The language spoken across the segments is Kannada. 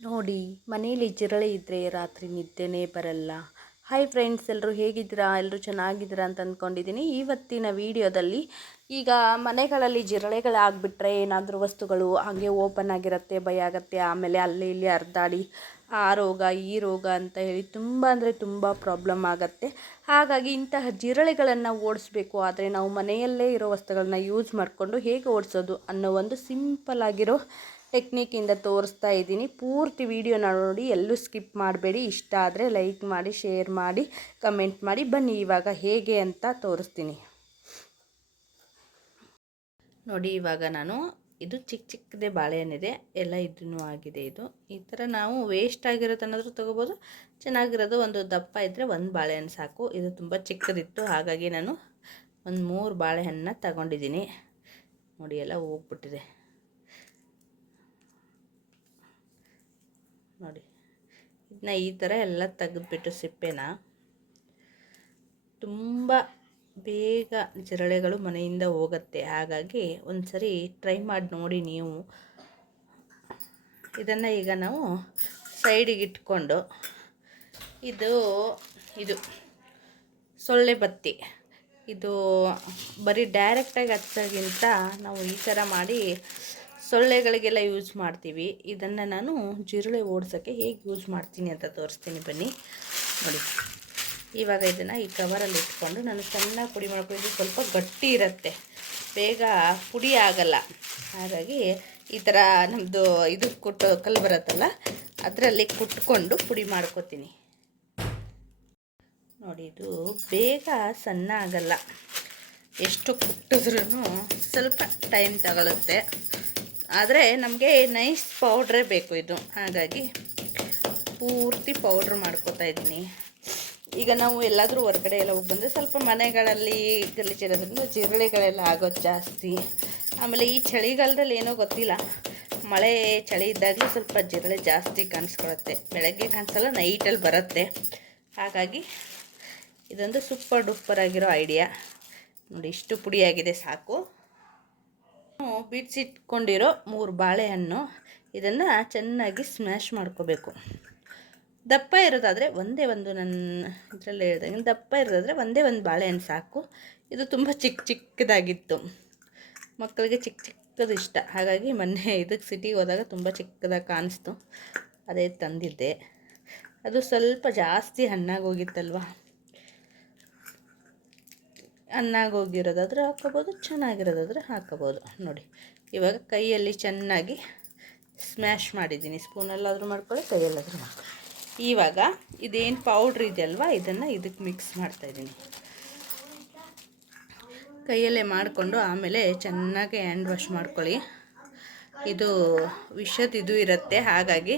ನೋಡಿ ಮನೆಯಲ್ಲಿ ಜಿರಳೆ ಇದ್ದರೆ ರಾತ್ರಿ ನಿದ್ದೆನೇ ಬರಲ್ಲ. ಹಾಯ್ ಫ್ರೆಂಡ್ಸ್ ಎಲ್ಲರೂ ಹೇಗಿದ್ದೀರಾ? ಎಲ್ಲರೂ ಚೆನ್ನಾಗಿದ್ದೀರಾ ಅಂತ ಅಂದ್ಕೊಂಡಿದ್ದೀನಿ ಇವತ್ತಿನ ವಿಡಿಯೋದಲ್ಲಿ ಈಗ ಮನೆಗಳಲ್ಲಿ ಜಿರಳೆಗಳಾಗ್ಬಿಟ್ರೆ ಏನಾದರೂ ವಸ್ತುಗಳು ಹಾಗೆ ಓಪನ್ ಆಗಿರುತ್ತೆ, ಭಯ ಆಗುತ್ತೆ, ಆಮೇಲೆ ಅಲ್ಲಿ ಇಲ್ಲಿ ಹರಿದಾಡಿ ಆ ರೋಗ, ಈ ರೋಗ ಅಂತ ಹೇಳಿ ತುಂಬ ಅಂದರೆ ತುಂಬ ಪ್ರಾಬ್ಲಮ್ ಆಗುತ್ತೆ. ಹಾಗಾಗಿ ಇಂತಹ ಜಿರಳೆಗಳನ್ನು ಓಡಿಸ್ಬೇಕು. ಆದರೆ ನಾವು ಮನೆಯಲ್ಲೇ ಇರೋ ವಸ್ತುಗಳನ್ನ ಯೂಸ್ ಮಾಡಿಕೊಂಡು ಹೇಗೆ ಓಡಿಸೋದು ಅನ್ನೋ ಒಂದು ಸಿಂಪಲ್ ಆಗಿರೋ ಟೆಕ್ನಿಕ್ಕಿಂದ ತೋರಿಸ್ತಾ ಇದ್ದೀನಿ. ಪೂರ್ತಿ ವಿಡಿಯೋನ ನೋಡಿ, ಎಲ್ಲೂ ಸ್ಕಿಪ್ ಮಾಡಬೇಡಿ. ಇಷ್ಟ ಆದರೆ ಲೈಕ್ ಮಾಡಿ ಶೇರ್ ಮಾಡಿ ಕಮೆಂಟ್ ಮಾಡಿ. ಬನ್ನಿ ಇವಾಗ ಹೇಗೆ ಅಂತ ತೋರಿಸ್ತೀನಿ. ನೋಡಿ ಇವಾಗ ನಾನು ಇದು ಚಿಕ್ಕ ಚಿಕ್ಕದೇ ಬಾಳೆಹಣ್ಣಿದೆ. ಎಲ್ಲ ಇದೂ ಆಗಿದೆ ಇದು. ಈ ಥರ ನಾವು ವೇಸ್ಟ್ ಆಗಿರೋದನ್ನಾದರೂ ತೊಗೋಬೋದು. ಚೆನ್ನಾಗಿರೋದು ಒಂದು ದಪ್ಪ ಇದ್ದರೆ ಒಂದು ಬಾಳೆಹಣ್ಣು ಸಾಕು. ಇದು ತುಂಬ ಚಿಕ್ಕದಿತ್ತು. ಹಾಗಾಗಿ ನಾನು ಒಂದು ಮೂರು ಬಾಳೆಹಣ್ಣನ್ನ ತಗೊಂಡಿದ್ದೀನಿ. ನೋಡಿ, ಎಲ್ಲ ಹೋಗ್ಬಿಟ್ಟಿದೆ. ನೋಡಿ. ಇದನ್ನ ಈ ಥರ ಎಲ್ಲ ತೆಗೆದ್ಬಿಟ್ಟು ಸಿಪ್ಪೆನ ತುಂಬ ಬೇಗ ಜಿರಳೆಗಳು ಮನೆಯಿಂದ ಹೋಗುತ್ತೆ. ಹಾಗಾಗಿ ಒಂದು ಸರಿ ಟ್ರೈ ಮಾಡಿ ನೋಡಿ ನೀವು. ಇದನ್ನು ಈಗ ನಾವು ಸೈಡಿಗೆ ಇಟ್ಕೊಂಡು ಇದು ಇದು ಸೊಳ್ಳೆ ಬತ್ತಿ. ಇದು ಬರೀ ಡೈರೆಕ್ಟಾಗಿ ಹಚ್ಚೋಕ್ಕಿಂತ ನಾವು ಈ ಥರ ಮಾಡಿ ಸೊಳ್ಳೆಗಳಿಗೆಲ್ಲ ಯೂಸ್ ಮಾಡ್ತೀವಿ. ಇದನ್ನು ನಾನು ಜಿರಳೆ ಓಡಿಸೋಕ್ಕೆ ಹೇಗೆ ಯೂಸ್ ಮಾಡ್ತೀನಿ ಅಂತ ತೋರಿಸ್ತೀನಿ ಬನ್ನಿ. ನೋಡಿ. ಇವಾಗ ಇದನ್ನು ಈ ಕವರಲ್ಲಿ ಇಟ್ಕೊಂಡು ನಾನು ಚೆನ್ನಾಗಿ ಪುಡಿ ಮಾಡ್ಕೊಂಡು ಸ್ವಲ್ಪ ಗಟ್ಟಿ ಇರುತ್ತೆ. ಬೇಗ ಪುಡಿ ಆಗಲ್ಲ. ಹಾಗಾಗಿ ಈ ಥರ ನಮ್ಮದು ಇದು ಕುಟ್ಟು ಕಲ್ಲು ಬರುತ್ತಲ್ಲ, ಅದರಲ್ಲಿ ಕುಟ್ಕೊಂಡು ಪುಡಿ ಮಾಡ್ಕೋತೀನಿ. ನೋಡಿ, ಇದು ಬೇಗ ಸಣ್ಣ ಆಗಲ್ಲ. ಎಷ್ಟು ಕುಟ್ಟಿದ್ರೂ ಸ್ವಲ್ಪ ಟೈಮ್ ತಗೊಳುತ್ತೆ. ಆದರೆ ನಮಗೆ ನೈಸ್ ಪೌಡ್ರೇ ಬೇಕು ಇದು. ಹಾಗಾಗಿ ಪೂರ್ತಿ ಪೌಡ್ರ್ ಮಾಡ್ಕೋತಾ ಇದ್ದೀನಿ. ಈಗ ನಾವು ಎಲ್ಲಾದರೂ ಹೊರಗಡೆ ಎಲ್ಲ ಹೋಗಿ ಬಂದರೆ ಸ್ವಲ್ಪ ಮನೆಗಳಲ್ಲಿ ಗಲೀಜಿರೋದ್ರಿಂದ ಜಿರಳೆಗಳೆಲ್ಲ ಆಗೋದು ಜಾಸ್ತಿ. ಆಮೇಲೆ ಈ ಚಳಿಗಾಲದಲ್ಲಿ ಏನೋ ಗೊತ್ತಿಲ್ಲ. ಮಳೆ, ಚಳಿ ಇದ್ದಾಗಲೂ ಸ್ವಲ್ಪ ಜಿರಳೆ ಜಾಸ್ತಿ ಕಾಣಿಸ್ಕೊಳುತ್ತೆ. ಬೆಳಗ್ಗೆ ಕಾಣಿಸಲ್ಲ ನೈಟಲ್ಲಿ ಬರುತ್ತೆ. ಹಾಗಾಗಿ ಇದೊಂದು ಸೂಪರ್ ಡೂಪರ್ ಆಗಿರೋ ಐಡಿಯಾ ನೋಡಿ, ಇಷ್ಟು ಪುಡಿಯಾಗಿದೆ, ಸಾಕು. ಬಿಡಿಸಿಟ್ಕೊಂಡಿರೋ ಮೂರು ಬಾಳೆಹಣ್ಣು ಇದನ್ನು ಚೆನ್ನಾಗಿ ಸ್ಮ್ಯಾಶ್ ಮಾಡ್ಕೋಬೇಕು. ದಪ್ಪ ಇರೋದಾದರೆ ಒಂದೇ ಒಂದು ನನ್ನ ಇದರಲ್ಲಿ ಹೇಳಿದಂಗೆ ದಪ್ಪ ಇರೋದಾದರೆ ಒಂದೇ ಒಂದು ಬಾಳೆಹಣ್ಣು ಸಾಕು. ಇದು ತುಂಬ ಚಿಕ್ಕ ಚಿಕ್ಕದಾಗಿತ್ತು. ಮಕ್ಕಳಿಗೆ ಚಿಕ್ಕ ಚಿಕ್ಕದು ಇಷ್ಟ. ಹಾಗಾಗಿ ಮೊನ್ನೆ ಇದಕ್ಕೆ ಸಿಟಿಗೆ ಹೋದಾಗ ತುಂಬ ಚಿಕ್ಕದಾಗಿ ಕಾಣಿಸ್ತು. ಅದೇ ತಂದಿದ್ದೆ. ಅದು ಸ್ವಲ್ಪ ಜಾಸ್ತಿ ಹಣ್ಣಾಗಿ ಹೋಗಿತ್ತಲ್ವ? ಹಣ್ಣಾಗಿ ಹೋಗಿರೋದಾದ್ರೆ ಹಾಕೋಬೋದು ಚೆನ್ನಾಗಿರೋದಾದ್ರೆ ಹಾಕೋಬೋದು ನೋಡಿ, ಇವಾಗ ಕೈಯಲ್ಲಿ ಚೆನ್ನಾಗಿ ಸ್ಮ್ಯಾಶ್ ಮಾಡಿದ್ದೀನಿ. ಸ್ಪೂನಲ್ಲಾದರೂ ಮಾಡ್ಕೊಳ್ಳಿ, ಕೈಯಲ್ಲಾದರೂ ಮಾಡ್ಕೊಳ್ಳಿ. ಇವಾಗ ಇದೇನು ಪೌಡ್ರ್ ಇದೆಯಲ್ವ, ಇದನ್ನು ಇದಕ್ಕೆ ಮಿಕ್ಸ್ ಮಾಡ್ತಾಯಿದ್ದೀನಿ ಕೈಯಲ್ಲೇ ಮಾಡಿಕೊಂಡು ಆಮೇಲೆ ಚೆನ್ನಾಗಿ ಹ್ಯಾಂಡ್ ವಾಶ್ ಮಾಡ್ಕೊಳ್ಳಿ. ಇದು ವಿಷದ ಇದು ಇರುತ್ತೆ, ಹಾಗಾಗಿ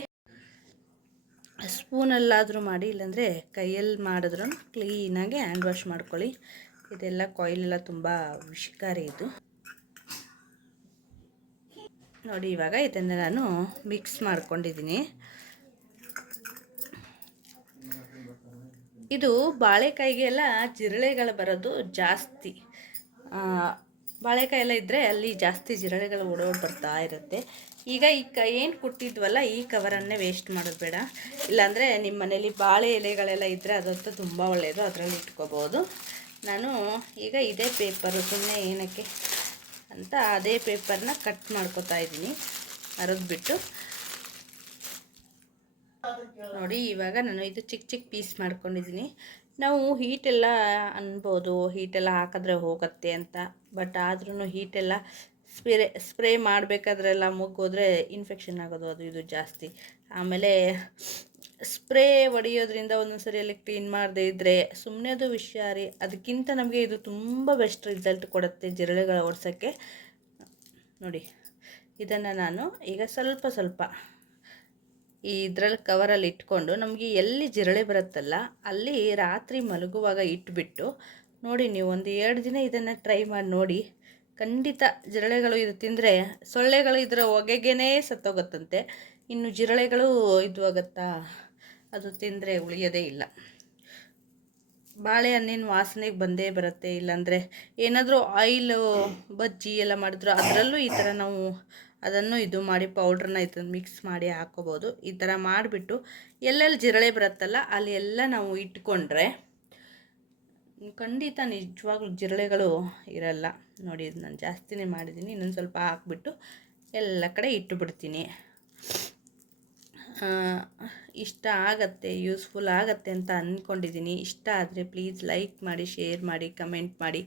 ಸ್ಪೂನಲ್ಲಾದರೂ ಮಾಡಿ, ಇಲ್ಲಾಂದರೆ ಕೈಯಲ್ಲಿ ಮಾಡಿದ್ರೂ ಕ್ಲೀನಾಗಿ ಹ್ಯಾಂಡ್ ವಾಶ್ ಮಾಡ್ಕೊಳ್ಳಿ. ಇದೆಲ್ಲ ಕಾಯಿಲೆಲ್ಲ ತುಂಬ ವಿಷಕಾರಿ ಇದು. ನೋಡಿ, ಇವಾಗ ಇದನ್ನು ನಾನು ಮಿಕ್ಸ್ ಮಾಡ್ಕೊಂಡಿದ್ದೀನಿ. ಇದು ಬಾಳೆಕಾಯಿಗೆಲ್ಲ ಜಿರಳೆಗಳು ಬರೋದು ಜಾಸ್ತಿ. ಬಾಳೆಕಾಯಿ ಎಲ್ಲ ಇದ್ದರೆ ಅಲ್ಲಿ ಜಾಸ್ತಿ ಜಿರಳೆಗಳು ಓಡೋಡಿ ಬರ್ತಾ ಇರುತ್ತೆ. ಈಗ ಈ ಕ, ಏನು ಕೊಟ್ಟಿದ್ವಲ್ಲ, ಈ ಕವರನ್ನೇ ವೇಸ್ಟ್ ಮಾಡೋದು ಬೇಡ. ಇಲ್ಲಾಂದರೆ ನಿಮ್ಮ ಮನೇಲಿ ಬಾಳೆ ಎಲೆಗಳೆಲ್ಲ ಇದ್ದರೆ ಅದಂತೂ ತುಂಬ ಒಳ್ಳೆಯದು ಅದರಲ್ಲಿ ಇಟ್ಕೋಬೋದು. ನಾನು ಈಗ ಇದೇ ಪೇಪರು ಸುಮ್ಮನೆ ಏನಕ್ಕೆ ಅಂತ ಅದೇ ಪೇಪರ್ನ ಕಟ್ ಮಾಡ್ಕೋತಾ ಇದ್ದೀನಿ ಅರದ್ಬಿಟ್ಟು ನೋಡಿ, ಇವಾಗ ನಾನು ಇದು ಚಿಕ್ಕ ಚಿಕ್ಕ ಪೀಸ್ ಮಾಡ್ಕೊಂಡಿದ್ದೀನಿ. ನಾವು ಹೀಟೆಲ್ಲ ಅನ್ಬೋದು ಹೀಟೆಲ್ಲ ಹಾಕಿದ್ರೆ ಹೋಗುತ್ತೆ ಅಂತ ಬಟ್ ಆದ್ರೂ ಹೀಟೆಲ್ಲ ಸ್ಪ್ರೇ ಸ್ಪ್ರೇ ಮಾಡಬೇಕಾದ್ರೆಲ್ಲ ಮುಗ್ಗೋದ್ರೆ ಇನ್ಫೆಕ್ಷನ್ ಆಗೋದು, ಅದು ಇದು ಜಾಸ್ತಿ. ಆಮೇಲೆ ಸ್ಪ್ರೇ ಹೊಡೆಯೋದ್ರಿಂದ ಒಂದೊಂದ್ಸರಿ ಅಲ್ಲಿ ಕ್ಲೀನ್ ಮಾಡದೇ ಇದ್ದರೆ ಸುಮ್ಮನೆ ಅದು ವಿಷಯ ರೀ ಅದಕ್ಕಿಂತ ನಮಗೆ ಇದು ತುಂಬ ಬೆಸ್ಟ್ ರಿಸಲ್ಟ್ ಕೊಡುತ್ತೆ ಜಿರಳೆಗಳ ಓಡಿಸೋಕ್ಕೆ ನೋಡಿ, ಇದನ್ನು ನಾನು ಈಗ ಸ್ವಲ್ಪ ಸ್ವಲ್ಪ ಈ ಇದ್ರಲ್ಲಿ ಕವರಲ್ಲಿ ಇಟ್ಕೊಂಡು ನಮಗೆ ಎಲ್ಲಿ ಜಿರಳೆ ಬರುತ್ತಲ್ಲ ಅಲ್ಲಿ ರಾತ್ರಿ ಮಲಗುವಾಗ ಇಟ್ಬಿಟ್ಟು ನೋಡಿ ನೀವು ಒಂದು ಎರಡು ದಿನ ಇದನ್ನು ಟ್ರೈ ಮಾಡಿ ನೋಡಿ. ಖಂಡಿತ ಜಿರಳೆಗಳು ಇದು ತಿಂದರೆ ಸೊಳ್ಳೆಗಳು ಇದರ ಹೊಗೆಗೇ ಸತ್ತೋಗುತ್ತಂತೆ. ಇನ್ನು ಜಿರಳೆಗಳು ಇದು ಆಗುತ್ತಾ? ಅದು ತಿಂದರೆ ಉಳಿಯೋದೇ ಇಲ್ಲ. ಬಾಳೆಹಣ್ಣಿನ ವಾಸನೆಗೆ ಬಂದೇ ಬರುತ್ತೆ ಇಲ್ಲಾಂದರೆ ಏನಾದರೂ ಆಯಿಲು ಬಜ್ಜಿ ಎಲ್ಲ ಮಾಡಿದ್ರು ಅದರಲ್ಲೂ ಈ ಥರ ನಾವು ಅದನ್ನು ಇದು ಮಾಡಿ ಪೌಡ್ರನ್ನ ಇದನ್ನು ಮಿಕ್ಸ್ ಮಾಡಿ ಹಾಕೋಬೋದು. ಈ ಥರ ಮಾಡಿಬಿಟ್ಟು ಎಲ್ಲೆಲ್ಲಿ ಜಿರಳೆ ಬರುತ್ತಲ್ಲ ಅಲ್ಲಿ ಎಲ್ಲ ನಾವು ಇಟ್ಕೊಂಡ್ರೆ ಖಂಡಿತ ನಿಜವಾಗ್ಲೂ ಜಿರಳೆಗಳು ಇರಲ್ಲ. ನೋಡಿ ನಾನು ಜಾಸ್ತಿನೇ ಮಾಡಿದ್ದೀನಿ ಇನ್ನೊಂದು ಸ್ವಲ್ಪ ಹಾಕ್ಬಿಟ್ಟು ಎಲ್ಲ ಕಡೆ ಇಟ್ಟು ಬಿಡ್ತೀನಿ ಆ, ಇಷ್ಟ ಆಗತ್ತೆ ಯೂಸ್ಫುಲ್ ಆಗತ್ತೆ ಅಂತ ಅಂದ್ಕೊಂಡಿದ್ದೀನಿ ಇಷ್ಟ ಆದರೆ ಪ್ಲೀಸ್ ಲೈಕ್ ಮಾಡಿ ಶೇರ್ ಮಾಡಿ ಕಮೆಂಟ್ ಮಾಡಿ.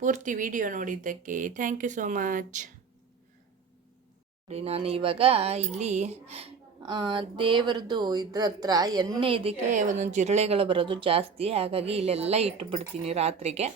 ಪೂರ್ತಿ ವಿಡಿಯೋ ನೋಡಿದ್ದಕ್ಕೆ ಥ್ಯಾಂಕ್ ಯು ಸೋ ಮಚ್ ನೋಡಿ, ನಾನು ಇವಾಗ ಇಲ್ಲಿ ದೇವರದು ಇದ್ರ ಹತ್ರ ಎಣ್ಣೆ ಇದಕ್ಕೆ ಒಂದೊಂದು ಜಿರಳೆಗಳು ಬರೋದು ಜಾಸ್ತಿ. ಹಾಗಾಗಿ ಇಲ್ಲೆಲ್ಲ ಇಟ್ಬಿಡ್ತೀನಿ ರಾತ್ರಿಗೆ.